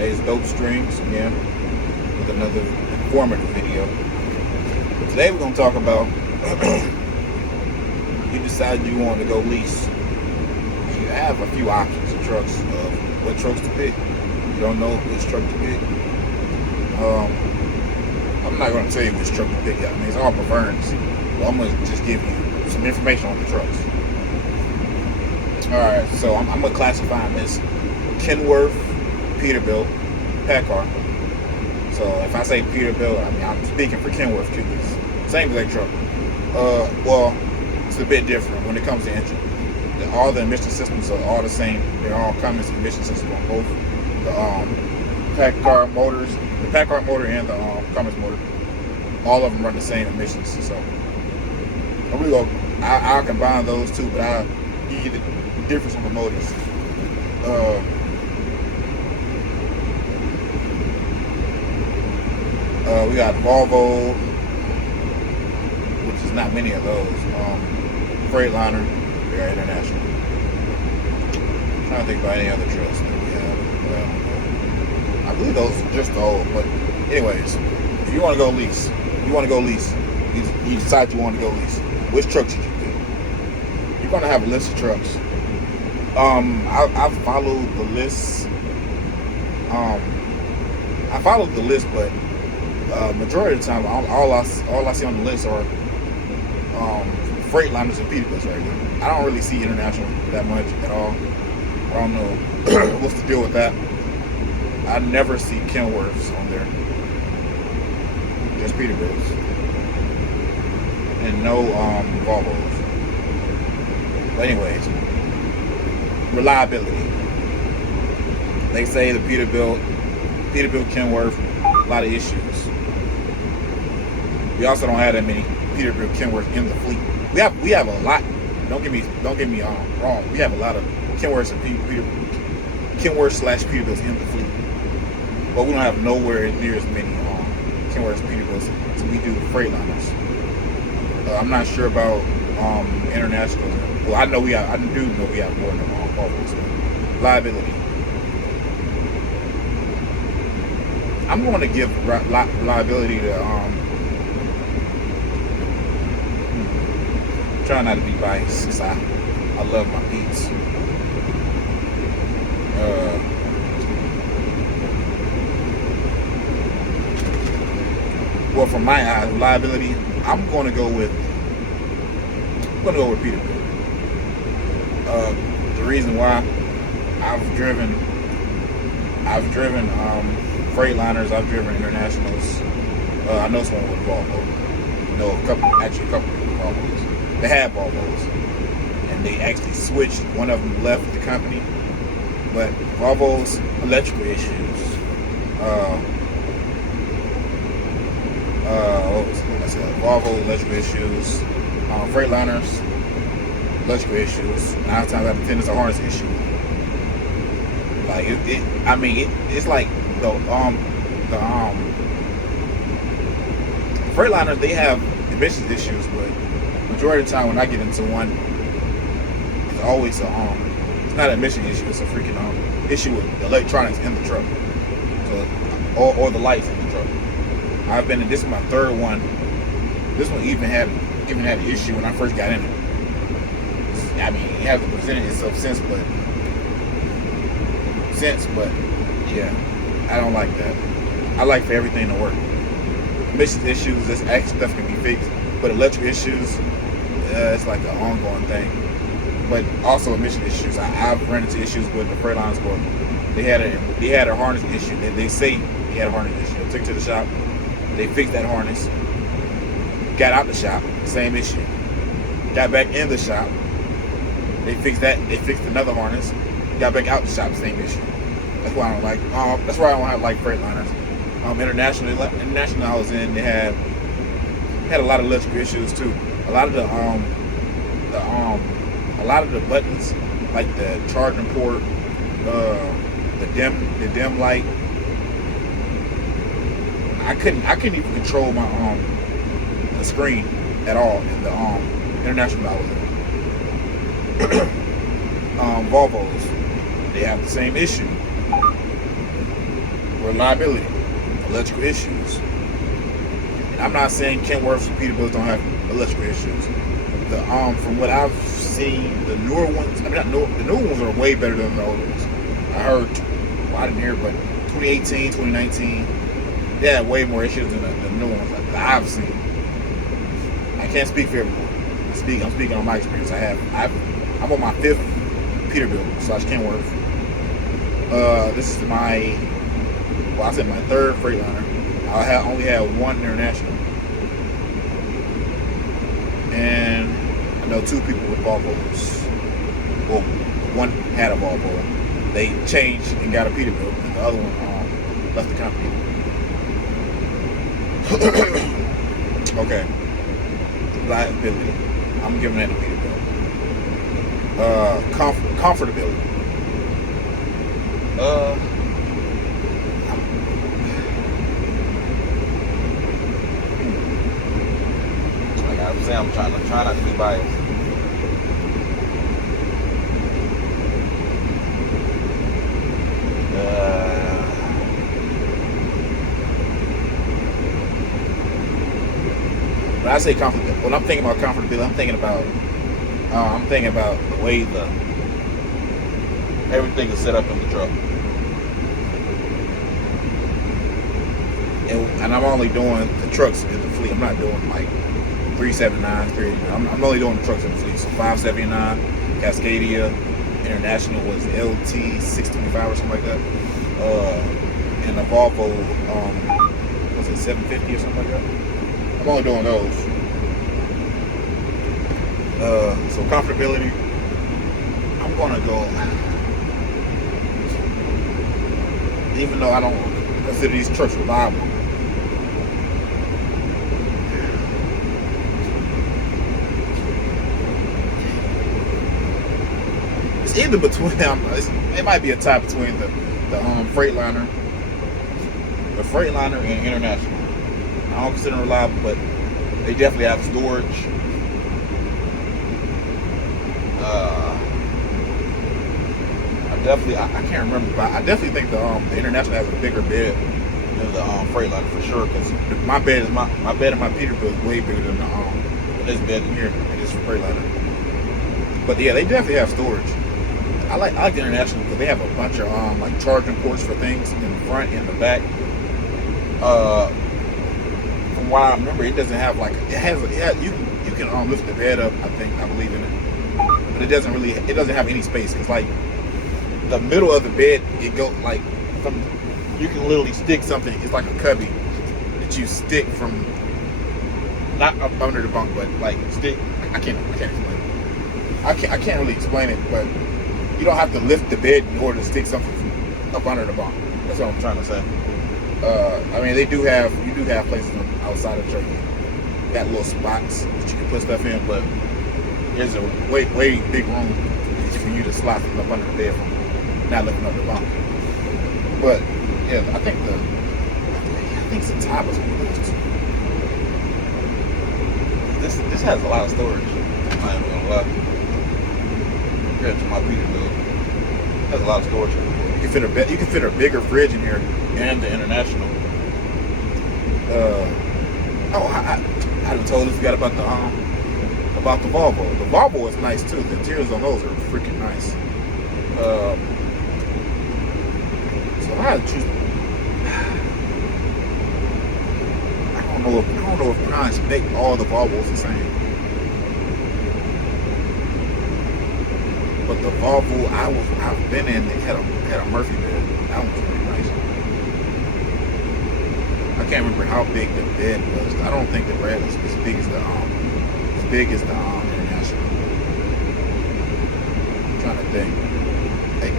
Hey, it's Dope Streams again with another informative video. Today we're going to talk about you decide you want to go lease. You have a few options of trucks, of what trucks to pick. You don't know which truck to pick. I'm not going to tell you which truck to pick. I mean, it's all preference. But I'm going to just give you some information on the trucks. Alright, so I'm going to classify them as Kenworth, Peterbilt, Packard. So if I say Peterbilt, I mean I'm speaking for Kenworth too. It's same exact truck. Well, it's a bit different when it comes to engine. All the emission systems are all the same. They're all Cummins emission systems on both the Packard motors, the Packard motor and the Cummins motor. All of them run the same emissions. So I'm really I'll combine those two, but I'll give you the difference on the motors. We got Volvo, which is not many of those. Freightliner, very international. I'm trying to think about any other trucks that we have. I believe those are just old, but anyways, if you want to go lease, you decide you want to go lease. Which truck should you pick? You're going to have a list of trucks. I followed the list. I followed the list, but majority of the time, all I see on the list are Freightliners and Peterbilts right here. I don't really see international that much at all. I don't know what's the deal with that. I never see Kenworths on there. Just Peterbilts. And no Volvos. But anyways, reliability. They say the Peterbilt, Kenworth, a lot of issues. We also don't have that many Peterbilt Kenworth in the fleet. We have a lot. Don't get me wrong. We have a lot of Kenworths and Kenworth/Peterbilts in the fleet, but we don't have nowhere near as many Kenworths and Peterbilts as we do Freightliners. I'm not sure about international. Well, I do know we have more than Volvos. Reliability. I'm going to give reliability to try not to be biased since I love my Pete's. Well, from my eyes, reliability, I'm going to go with Peterbilt. The reason why I've driven Freightliners, I've driven internationals. I know someone with Volvo. I know a couple with Volvos. They had Volvos, and they actually switched. One of them left the company, but Volvo's electrical issues. What was it? I said Volvo electrical issues. Freightliners electrical issues. 9 times out of 10, it's a harness issue. Like it's like the Freightliners, they have emissions issues, but majority of the time when I get into one, it's always it's not an emission issue, it's a freaking issue with the electronics in the truck, so or the lights in the truck. I've been in, this is my third one. This one even had an issue when I first got in it. I mean, it hasn't presented itself since, but yeah, I don't like that. I like for everything to work. Emissions issues, this actually stuff can be fixed, but electrical issues, it's like an ongoing thing. But also emission issues, I've run into issues with the Freightliners. They had a harness issue. They say they had a harness issue. I took it to the shop. They fixed that harness. Got out the shop, same issue. Got back in the shop. They fixed that. They fixed another harness. Got back out the shop, same issue. That's why I don't like. That's why I don't like Freightliners. International I was in, they had a lot of electrical issues too. A lot of the buttons, like the charging port, the dim light. I couldn't even control my the screen at all in the international I was in. Volvos, they have the same issue. reliability, electrical issues. And I'm not saying Kentworths and Peterbilts don't have electrical issues. The from what I've seen, the newer ones, I mean not newer, the newer ones are way better than the older ones. I heard, well, I didn't hear, but 2018, 2019, they had way more issues than the new ones that I've seen. I can't speak for everyone. I'm speaking on my experience. I'm on my 5th Peterbilt / Kenworth. This is my 3rd Freightliner. I only had one International, and I know 2 people with Volvos. Well, one had a Volvo. They changed and got a Peterbilt, and the other one left the company. Okay, reliability. I'm giving that a Peterbilt. Comfortability. Like I was saying, I'm trying not to be biased. When I say comfortability, when I'm thinking about comfortability, I'm thinking about the way Everything is set up in the truck. And I'm only doing the trucks in the fleet. I'm not doing like 379, 389. I'm only doing the trucks in the fleet. So 579, Cascadia, International was LT 625 or something like that. And the Volvo, was it 750 or something like that? I'm only doing those. So comfortability, I'm gonna go. Even though I don't consider these trucks reliable, it's either between them. It might be a tie between the Freightliner and International. I don't consider them reliable, but they definitely have storage. I can't remember, but I definitely think the International has a bigger bed than the Freightliner for sure. Because my bed in my Peterbilt is way bigger than this bed in here. It is for Freightliner. But yeah, they definitely have storage. I like the International because they have a bunch of like charging ports for things in the front and the back. From what I remember, it doesn't have like you can lift the bed up. I believe in it, but it doesn't have any space. It's like the middle of the bed. It goes like you can literally stick something. It's like a cubby that you stick from not up under the bunk, but like stick. I can't explain it. I can't really explain it, but you don't have to lift the bed in order to stick something from up under the bunk. That's what I'm trying to say. I mean, you do have places outside of church. You got little spots that you can put stuff in, but there's a way big room for you to slide from up under the bed, from not lifting up the bunk. But yeah, I think it's a tie between those two. This has a lot of storage. I ain't gonna lie. Compared to my Peterbilt, it has a lot of storage. You can fit a bigger fridge in here. And the International. I done totally forgot about the Volvo. The Volvo is nice too. The interiors on those are freaking nice. So I had to choose. I don't know if Primes make all the Volvos the same. But the Volvo I've been in, they had a Murphy bed. That one was pretty nice. I can't remember how big the bed was. I don't think the red was as big as the International. I'm trying to think. It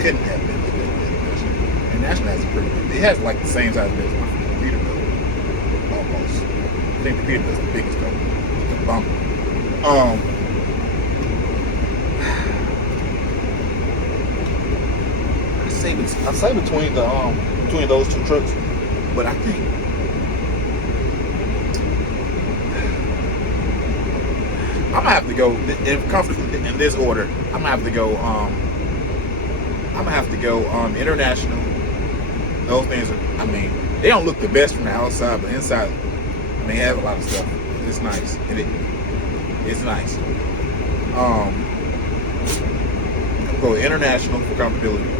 couldn't have been as big as the International. International has a pretty big. It has like the same size bed as my Peterbilt. Almost. I think the Peterbilt's the biggest though. The bump. I say between those two trucks, but I think I'm gonna have to go in this order. I'm gonna have to go International, Those things are, I mean, they don't look the best from the outside, but inside, I mean, they have a lot of stuff. It's nice. It's nice. I'll go international for comfortability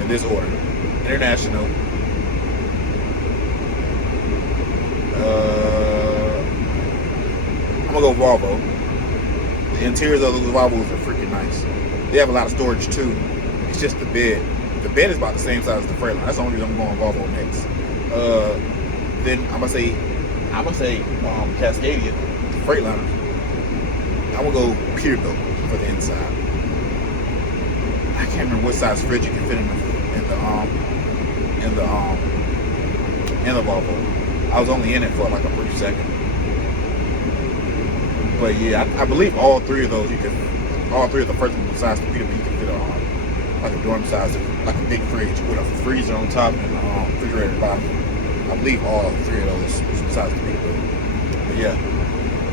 in this order. International. I'm gonna go Volvo. The interiors of those Volvos are freaking nice. They have a lot of storage too. It's just the bed. The bed is about the same size as the Freightliner. That's the only reason I'm going Volvo next. Then I'm gonna say Cascadia, the Freightliner. I'm gonna go Peterbilt for the inside. I can't remember what size fridge you can fit in the Volvo. I was only in it for like a brief second. But yeah, I believe all three of those all three of the first one besides the Peterbilt you can fit on like a dorm size, like a big fridge with a freezer on top and a refrigerator at the bottom. I believe all three of those besides the Peterbilt. But yeah,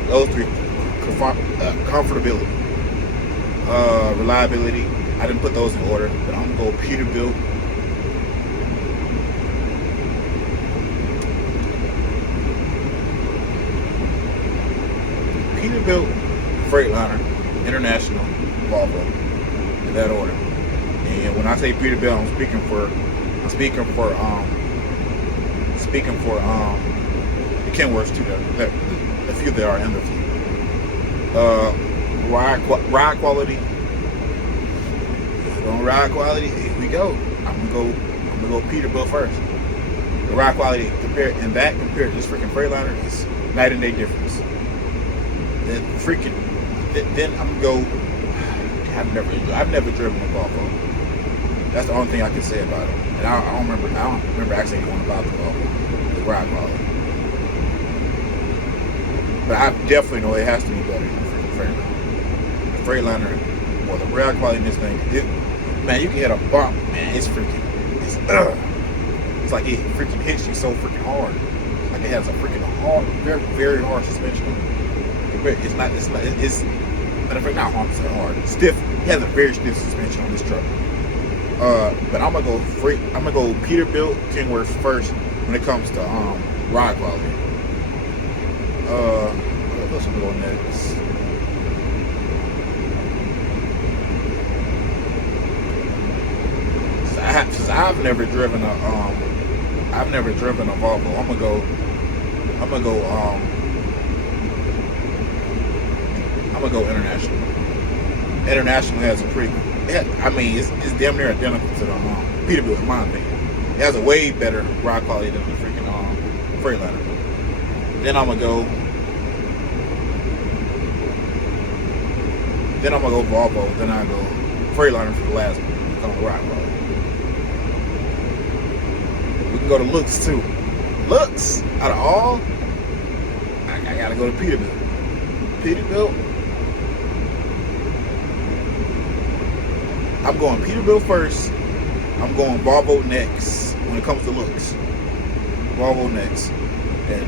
those three. Comfortability, reliability. I didn't put those in order, but I'm gonna go Peterbilt. Peterbilt, Freightliner, International, Volvo, in that order. And when I say Peterbilt, I'm speaking for the Kenworths too. The few that are in the fleet. Ride quality. On ride quality, here we go. I'm gonna go Peterbilt first. The ride quality compared to this freaking Freightliner is night and day difference. Then I'm gonna go. I've never driven a Volvo. That's the only thing I can say about it. And I don't remember actually anyone about the Volvo, the ride quality. But I definitely know it has to be better than the Freightliner. The Freightliner, or the ride quality in this thing, man, you can hit a bump, man. It's like it freaking hits you so freaking hard. Like it has a freaking hard, very, very hard suspension. It's not hard, it's hard. Stiff. It has a very stiff suspension on this truck. But I'm gonna go Peterbilt, Kenworth first when it comes to ride quality. What else am I going next? Since I've never driven a Volvo, I'm gonna go International. International has a pretty, it's damn near identical to the Peterbilt in my opinion. It has a way better ride quality than the freaking Freightliner. Then I'm gonna go Volvo. Then I go Freightliner for the last one. On the ride quality. We can go to looks too. Looks out of all, I gotta go to Peterbilt. Peterbilt. I'm going Peterbilt first. I'm going Volvo next when it comes to looks. Volvo next. And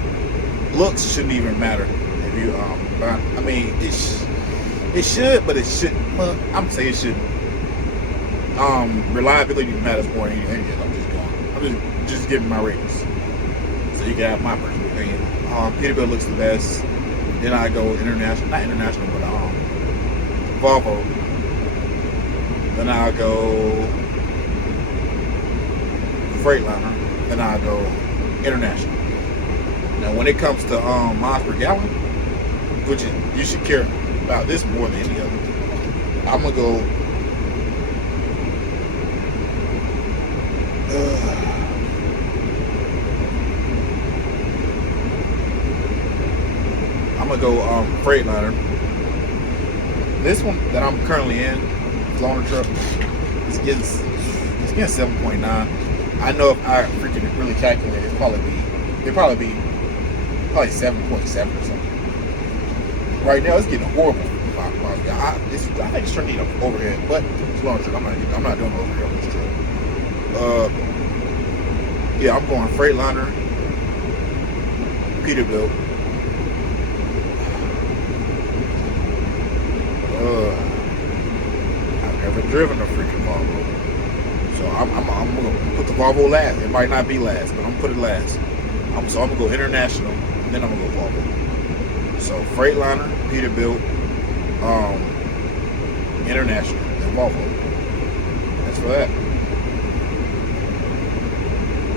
looks shouldn't even matter if you I mean it should, but it shouldn't. Well, I'm saying it shouldn't. Reliability matters more than anything. I'm just giving my ratings, so you can have my personal opinion. Peterbilt looks the best. Then I go international, not international, but Volvo. Then I go Freightliner. Then I go international. Now, when it comes to miles per gallon, which you should care about this more than any other, I'm gonna go. I'm gonna go Freightliner. This one that I'm currently in, loaner truck, it's getting 7.9. I know if I freaking really calculate it, it'd probably be 7.7 or something. Right now, it's getting horrible. I think it's trying to get an overhead, but it's a loaner truck. I'm not doing overhead on this truck. Yeah, I'm going Freightliner, Peterbilt. I've never driven a freaking Volvo, so I I'm gonna put the Volvo last. It might not be last, but I'm gonna put it last. So I'm gonna go international, and then I'm gonna go Volvo. So Freightliner, Peterbilt, international, and Volvo. That's for that.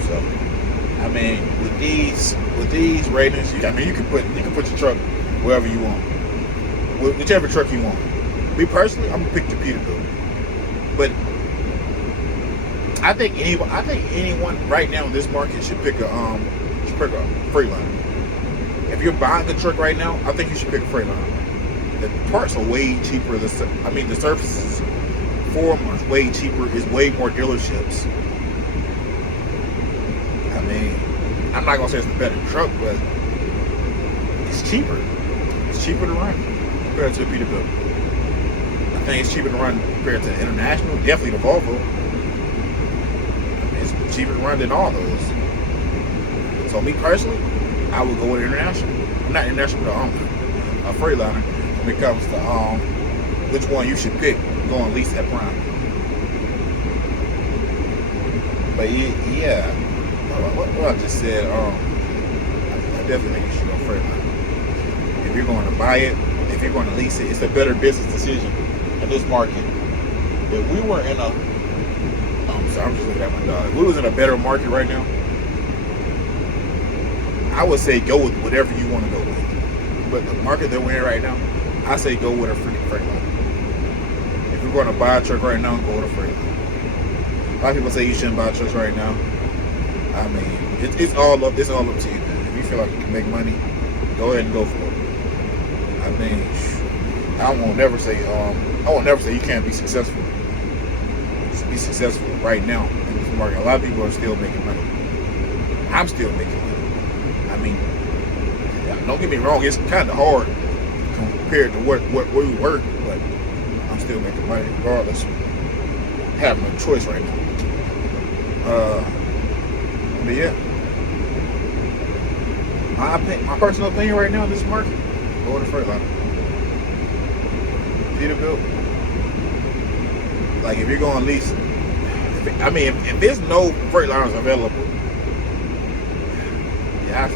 So, I mean, with these ratings, you can put your truck wherever you want, whichever truck you want. Me personally, I'm gonna pick the Peterbilt, but I think anyone right now in this market should pick a Freightliner. If you're buying a truck right now, I think you should pick a Freightliner. The parts are way cheaper. The services for them are way cheaper. It's way more dealerships. I mean, I'm not gonna say it's a better truck, but it's cheaper. It's cheaper to run compared to a Peterbilt. I think it's cheaper to run compared to international. Definitely the Volvo. It's cheaper to run than all those. So me personally, I would go with international. Not international, but a Freightliner. When it comes to which one you should pick, going lease at prime. But yeah, what I just said, I definitely think you should go Freightliner. If you're going to buy it, if you're going to lease it, it's a better business decision in this market. If we were in a, I'm sorry, I'm just looking at my dog. If we was in a better market right now, I would say go with whatever you want to go with. But the market that we're in right now, I say go with a freaking Freightliner. If you're going to buy a truck right now, go with a Freightliner. A lot of people say you shouldn't buy trucks right now. I mean, it's all up to you, man. If you feel like you can make money, go ahead and go for it. I mean, I won't never say you can't be successful. Just be successful right now in this market. A lot of people are still making money. I'm still making money. I mean, don't get me wrong, it's kind of hard compared to where we work, but I'm still making money regardless. Having a choice right now. But yeah, my personal opinion right now in this market, go with a Freightliner. Peterbilt. Like if you're going to lease, if there's no Freightliners available, yeah,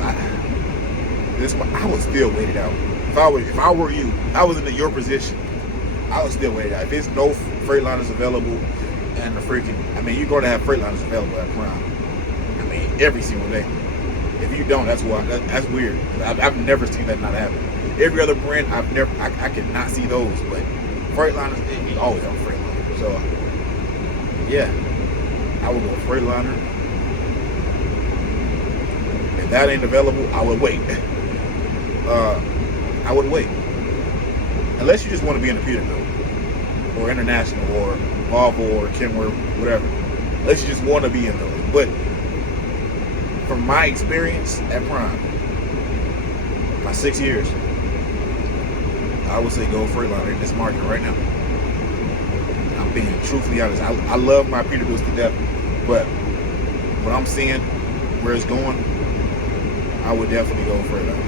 I would still wait it out. If I were you, I was in your position, I would still wait it out. If there's no Freightliners available, and you're going to have Freightliners available at prime. I mean, every single day. If you don't, that's weird. I've never seen that not happen. Every other brand, I cannot see those, but Freightliners, you always have a Freightliner. So, yeah, I would go Freightliner. If that ain't available, I would wait. I would wait. Unless you just want to be in a Peterbilt, or International, or Volvo, or Kenworth, whatever. Unless you just want to be in those. But from my experience at Prime, my 6 years, I would say go Freightliner in this market right now. I'm being truthfully honest. I love my Peterbilts to death, but what I'm seeing, where it's going, I would definitely go Freightliner.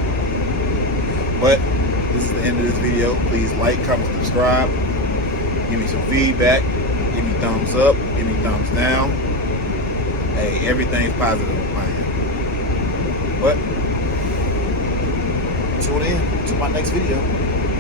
But this is the end of this video. Please like, comment, subscribe. Give me some feedback. Give me thumbs up. Give me thumbs down. Hey, everything's positive in my end. But tune in to my next video.